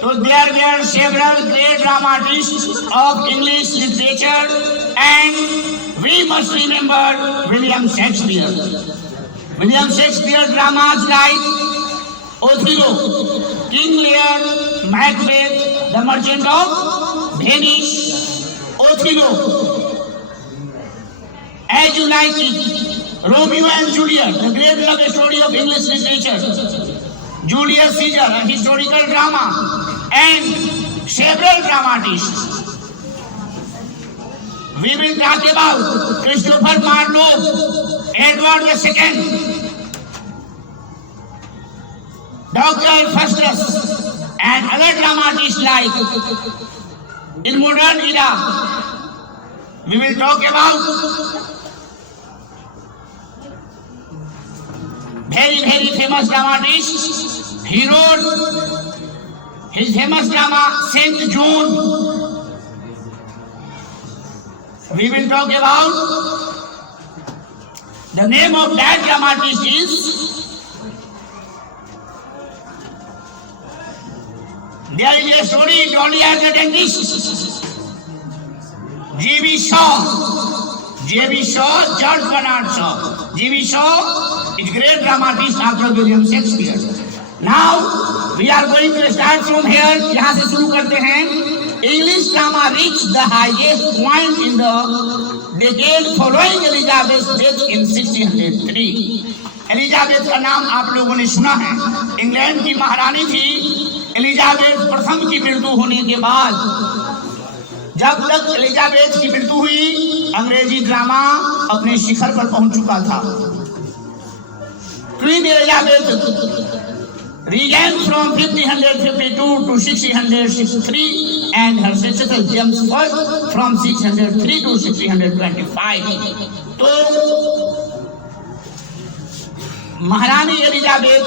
So there were several great dramatists of English literature, and we must remember William Shakespeare. William Shakespeare dramas like Othello, King Lear, Macbeth, The Merchant of Venice, Othello, As You Like It, Romeo and Juliet, the great love story of English literature, Julius Caesar, a historical drama, and several dramatists. We will talk about Christopher Marlowe, Edward II, Dr. Faustus, and other dramatists like in modern era. We will talk about very famous dramatist. He wrote his famous drama Saint John. We will talk about the name of that dramatist is. There is a story told as a dentist. G.B. Shaw, George Bernard Shaw. G.B. Shaw is great dramatist after William Shakespeare. Now we are going to start from here. यहाँ से शुरू करते हैं. English drama reached the highest point in the decade following Elizabeth's death in 1603. Elizabeth का नाम आप लोगों ने सुना है. इंग्लैंड की महारानी थी. एलिजाबेथ प्रथम की मृत्यु होने के बाद, जब तक एलिजाबेथ की मृत्यु हुई, अंग्रेजी ड्रामा अपने शिखर पर पहुंच चुका था. Queen Elizabeth reigned from 1552 to 1663 and her successor James I from 603 to 1625. तो महारानी एलिजाबेथ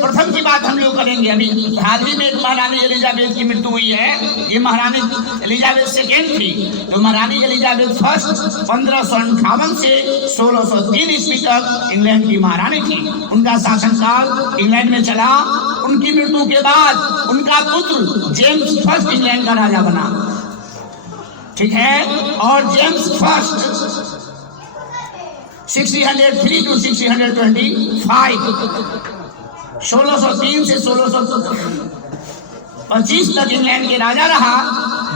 प्रथम की बात हम लोग करेंगे. अभी हाल ही में एक महारानी एलिजाबेथ की मृत्यु हुई है. ये महारानी एलिजाबेथ सेकेंड थी. तो महारानी एलिजाबेथ फर्स्ट 1558 से 1603 ईस्वी तक इंग्लैंड की महारानी थी. उनका शासनकाल इंग्लैंड में चला. उनकी मृत्यु के बाद उनका पुत्र जेम्स फर्स्ट इंग्लैंड का राजा बना. ठीक है. और जेम्स फर्स्ट 1603 to 1625, 1603 से 1625 तक इंग्लैंड के राजा रहा.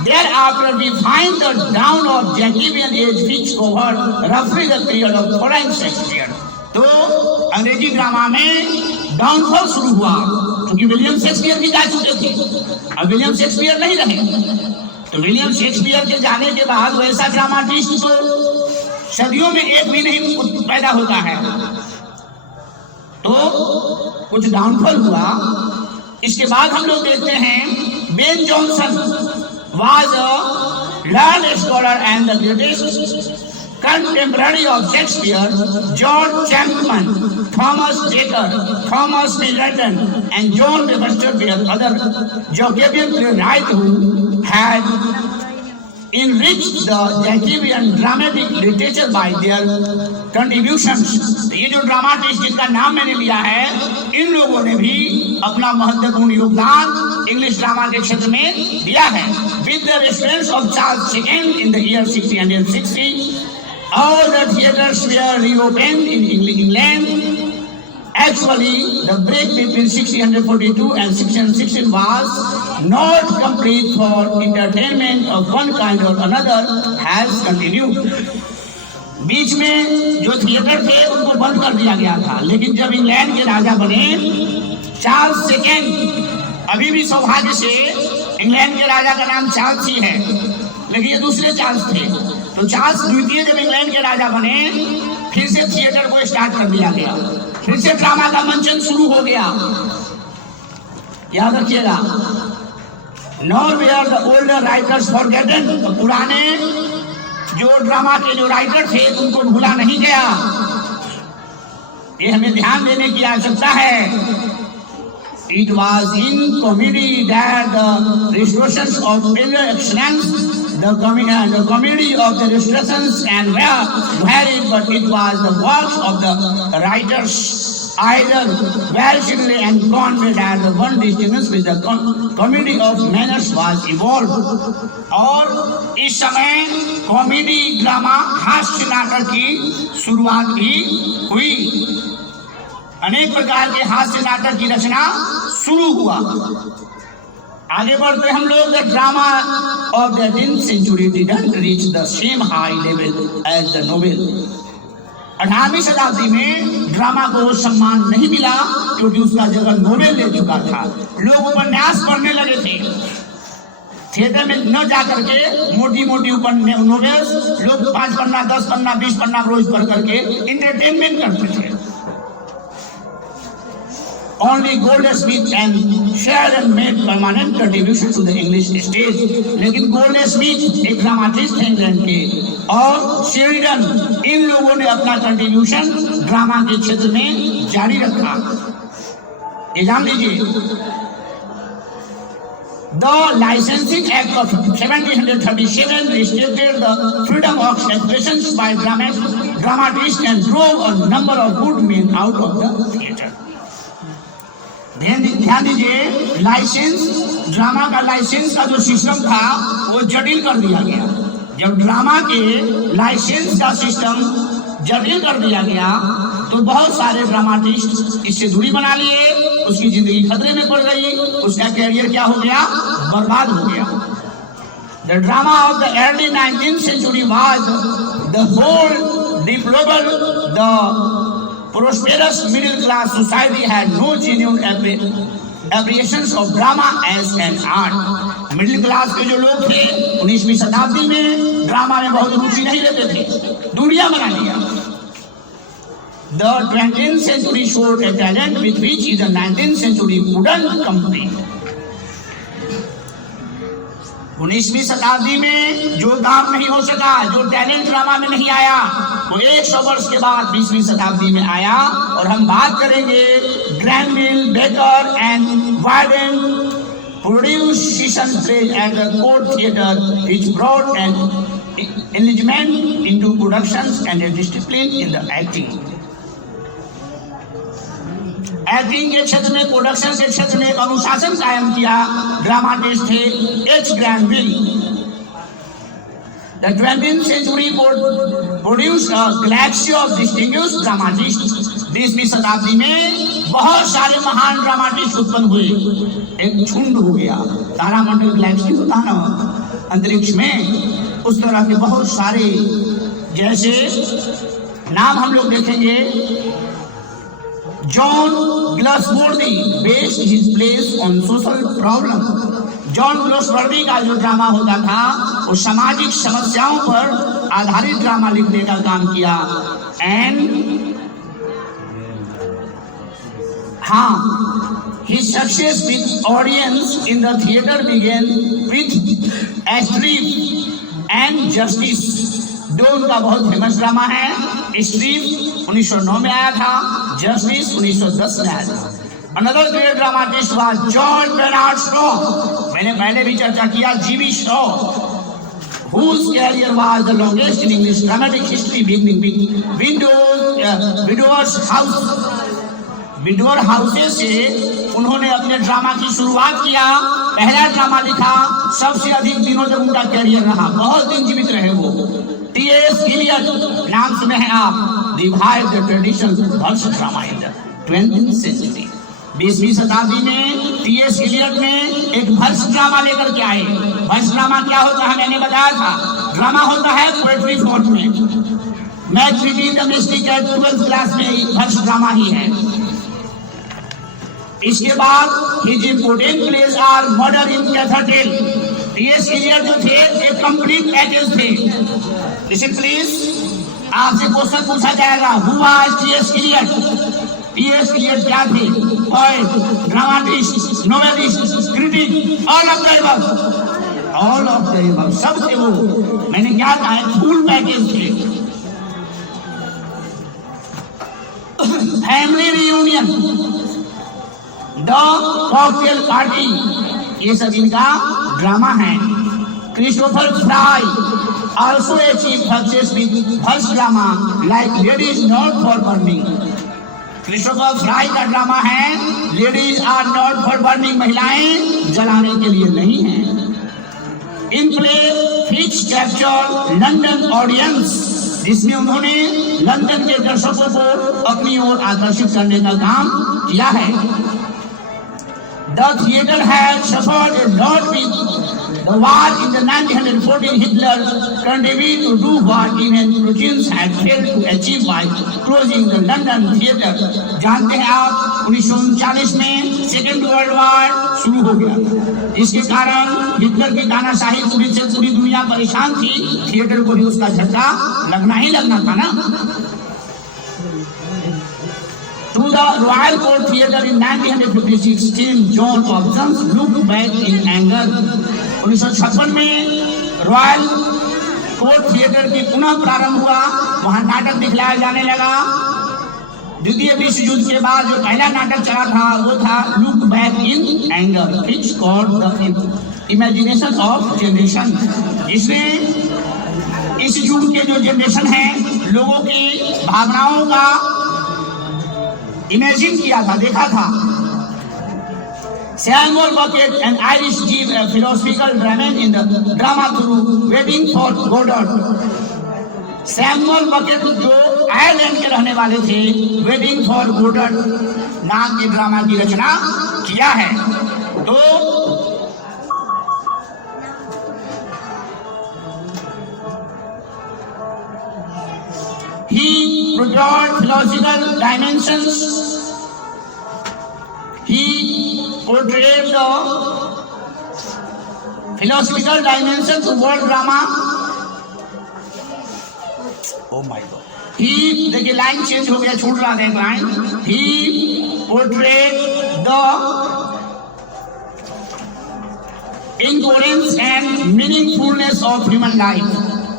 Thereafter we find the down of Jacobean age which covered roughly the period of following Shakespeare. तो अंग्रेजी ड्रामा में डाउनफॉल शुरू हुआ क्योंकि विलियम शेक्सपियर भी जा चुके थे. अब विलियम शेक्सपियर नहीं रहे. तो विलियम शेक्सपियर के जाने के बाद वैसा ड्रामाटिस्ट तो सदियों में एक भी नहीं पैदा होता है. तो कुछ डाउनफॉल हुआ. इसके बाद हम लोग देखते हैं Ben Jonson was a learned scholar and the greatest contemporary of Shakespeare. George Chapman, Thomas Dekker, Thomas Middleton, and John Webster were other Jacobean playwrights who had enriched the Jacobean dramatic literature by their contributions. ये जो dramatist जिनका नाम मैंने लिया है, इन लोगों ने भी अपना महत्वपूर्ण योगदान इंग्लिश ड्रामा के क्षेत्र में दिया है. With the reference of Charles II in the year 1660, all the theatres were reopened in England. Actually, the break between 1642 and 1616 was not complete for entertainment of one kind or another has continued. बीच में जो theatre थे उनको बंद कर दिया गया था. लेकिन जब इंग्लैंड के राजा बने चार्ल्स सेकेंड, अभी भी सौभाग्य से इंग्लैंड के राजा का नाम चार्ल्स ही है, लेकिन ये दूसरे चार्ल्स थे. तो चार्ल्स द्वितीय जब इंग्लैंड के राजा बने, फिर से थिएटर को स्टार्ट कर दिया गया. फिर से ड्रामा का मंचन शुरू हो गया. याद रखिएगा, nor were the older writers forgotten. पुराने जो ड्रामा के जो राइटर थे उनको भूला नहीं गया. ये हमें ध्यान देने की आवश्यकता है. It was in comedy that the restorations of earlier excellence, the comedy of the restorations and varied, but it was the works of the writers either Welshly and conveyed as the one distinguished with the comedy of manners was evolved. और इस समय comedy drama हास्य नाटक की शुरुआत की हुई। अनेक प्रकार के हास्य नाटक की रचना शुरू हुआ। आगे बढ़ते हम लोग। The drama of the 18th century didn't reach the same high level as the novel. 18वीं शताब्दी में ड्रामा को वो सम्मान नहीं मिला क्योंकि उसका जगह नोवेल ले चुका था। लोग उपन्यास पढ़ने लगे थे, थिएटर में न जाकर के मोटी मोटी नोवेल्स लोग 5 पन्ना 10 पन्ना 20 पन्ना रोज पढ़ करके इंटरटेनमेंट करते थे। Only Goldsmith and Sheridan made permanent contribution to the English stage. लेकिन Goldsmith एक ड्रामाटिस्ट थे इंग्लैंड के, और शेरिडन, इन लोगों ने अपना कंट्रीब्यूशन ड्रामा के क्षेत्र में जारी रखा। ये जान लीजिए, The Licensing Act of 1737 restricted the freedom of expression by dramatists and drove a number of good men out of the theatre. ध्यान दीजिए, लाइसेंस, ड्रामा का लाइसेंस का जो सिस्टम था वो जटिल कर दिया गया। जब ड्रामा के लाइसेंस का सिस्टम जटिल कर दिया गया तो बहुत सारे ड्रामाटिस्ट इससे दूरी बना लिए, उसकी जिंदगी खतरे में पड़ गई, उसका कैरियर क्या हो गया, बर्बाद हो गया। The drama of the early 19th century was the whole deplorable, the prosperous middle class society had no genuine appreciations of drama as an art. Middle class के जो लोग थे 19वीं शताब्दी में ड्रामा में बहुत रुचि नहीं लेते थे, दूरियां बना लिया। The 20th century showed a talent with which the 19th century couldn't compete. 19वीं शताब्दी में जो काम नहीं हो सका, जो टैलेंट ड्रामा में नहीं आया, वो 100 वर्ष के बाद 20वीं शताब्दी में आया। और हम बात करेंगे Granville, Barker and Warden produce season plays at the Court Theatre which brought an enlargement into productions and a discipline in the acting. Acting के क्षेत्र में, प्रोडक्शन के क्षेत्र में एक अनुशासन कायम किया ड्रामाटिस्ट थे H Granville. The 20th century produced a galaxy of distinguished dramatists. 20वीं शताब्दी में बहुत सारे महान ड्रामाटिस्ट उत्पन्न हुए, एक झुंड हो गया। तारामंडल गैलेक्सी होता ना अंतरिक्ष में, उस तरह के बहुत सारे, जैसे नाम हम लोग देखेंगे, John Galsworthy based his plays on social problem. John Galsworthy का जो ड्रामा होता था वो सामाजिक समस्याओं पर आधारित ड्रामा लिखने का काम किया। And his success with audience in the theater began with Astrive and Justice। दो उनका बहुत फेमस ड्रामा है। स्ट्रीप 1909 में आया था, जस्टिस 1910 में आया था। Another great dramatist was John Bernard Shaw. मैंने पहले भी चर्चा किया, जीवी Shaw, whose career was the longest in English dramatic history, beginning with Widowers House। Widowers houses से उन्होंने अपने ड्रामा की शुरुआत किया, पहला ड्रामा लिखा, सबसे अधिक दिनों तक उनका कैरियर रहा, बहुत दिन जीवित रहे वो। टी.एस. इलियट, नाम सुने हैं आप, revived the tradition verse drama in the 20th century। 20वीं शताब्दी में टी.एस. इलियट ने एक वर्स ड्रामा लेकर के आए। वर्स ड्रामा क्या होता है, मैंने बताया था, ड्रामा होता है पोएट्री फॉर्म में। मैथ्स डोमेस्टिक 12th क्लास में वर्स ड्रामा ही है। इसके बाद his important place are murder in cathedral. T S. Eliot जो थे एक कंप्लीट पैकेज थे। लिसन प्लीज, आपसे क्वेश्चन पूछा जाएगा, who was T S. Eliot? T S. Eliot क्या थे? Poet, dramatist, novelist, critic, all of the above. All of the above सब थे वो। मैंने क्या कहा, फुल पैकेज थे। Family reunion, the cocktail party, ये सब इनका ड्रामा है। Christopher fry also achieved success with first drama like Ladies Not for Burning। Christopher Fry का ड्रामा है ladies are not for burning, महिलाएं जलाने के लिए नहीं है। In play which capture London audience, जिसमें उन्होंने लंदन के दर्शकों को अपनी ओर आकर्षित करने का काम किया है। The theater had suffered a lot with the war in the 1914. Hitler continued to do what even Prussians had failed to achieve by closing the London theater. जानते हैं आप 1939 में सेकेंड वर्ल्ड वॉर शुरू हो गया। इसके कारण हिटलर की तानाशाही से पूरी दुनिया परेशान थी। थिएटर को भी उसका झटका लगना ही लगना था ना। To the Royal Court Theatre in 1956, King John Hobson looked back in anger. 1956 में रॉयल कोर्ट थिएटर की पुनः प्रारंभ हुआ, वहां नाटक दिखलाया जाने लगा। द्वितीय विश्व युद्ध के बाद जो पहला नाटक चला था वो था look back in anger, which called the imagination of generation. इसमें इस युग के जो जनरेशन है लोगों की भावनाओं का इमेजिन किया था, देखा था। Samuel Beckett an Irish give a philosophical drama in the drama through waiting for Godot. Samuel Beckett जो आयरलैंड के रहने वाले थे, वेटिंग फॉर गोडॉट नाम के ड्रामा की रचना किया है। तो he portrayed philosophical dimensions. He portrayed the philosophical dimensions to world drama. Oh my God. He, देखिए लाइन चेंज हो गया, छूट रहा है line. He portrayed the incoherence and meaningfulness of human life.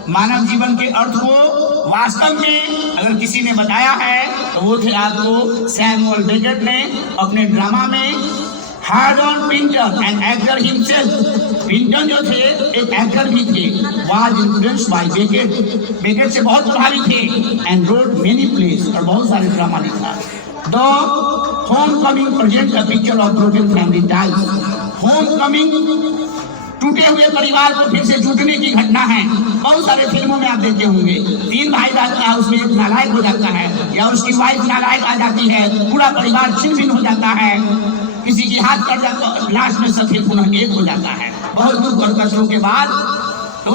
मानव जीवन के अर्थ को वास्तव में अगर किसी ने बताया है तो वो थे आपको सैमुअल बेकेट ने अपने ड्रामा में। Harold Pinter and actor himself, Pinter जो थे एक एक्टर भी थे, was influenced by Beckett, Beckett से बहुत प्रभावित थे एंड रोट मेनी प्लेस, और बहुत सारे ड्रामा लिखा। The home coming present the picture of broken family ties. Home coming टूटे हुए परिवार को फिर से जुटने की घटना है। बहुत सारे फिल्मों में आप देखे होंगे, तीन भाई रहता है, उसमें एक नालायक हो जाता है या उसकी वाइफ नालायक आ जाती है, पूरा परिवार छिन्न भिन्न हो जाता है, किसी की हाथ कट जाता, लास्ट में सब फिर पुनः एक हो जाता है। बहुत दुख और कष्टों के बाद तो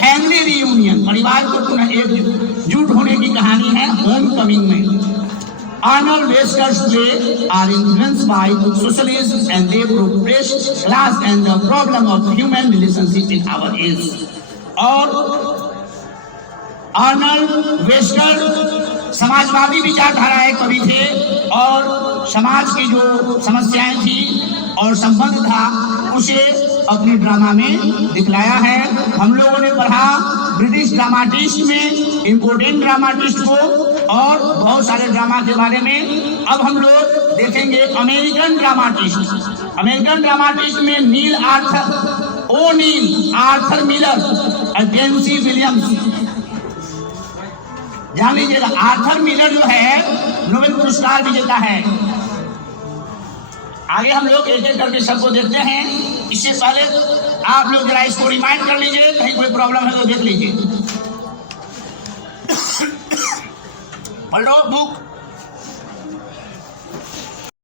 फैमिली रियूनियन, परिवार को पुनः एकजुट होने की कहानी है होम कमिंग में। Arnold Wester's play are influenced by socialism and they portray class and the problem of human relationship in our age. और आर्नल्ड वेस्टर समाजवादी विचारधारा के कवि थे और समाज की जो समस्याएं थी और संबंध था उसे अपने ड्रामा में दिखलाया है। हम लोगों ने पढ़ा ब्रिटिश ड्रामाटिस्ट में इम्पोर्टेंट ड्रामाटिस्ट को और बहुत सारे ड्रामा के बारे में। अब हम लोग देखेंगे अमेरिकन ड्रामाटिस्ट। अमेरिकन ड्रामाटिस्ट में नील आर्थर, ओ नील आर्थर मिलर और टेंसी विलियम्स। जान लीजिएगा, आर्थर मिलर जो है नोबेल पुरस्कार विजेता है। आगे हम लोग एक एक करके सबको देखते हैं। इससे पहले आप लोग जरा इसको रिमाइंड कर लीजिए, कहीं कोई प्रॉब्लम है तो देख लीजिए। पढ़ो बुक।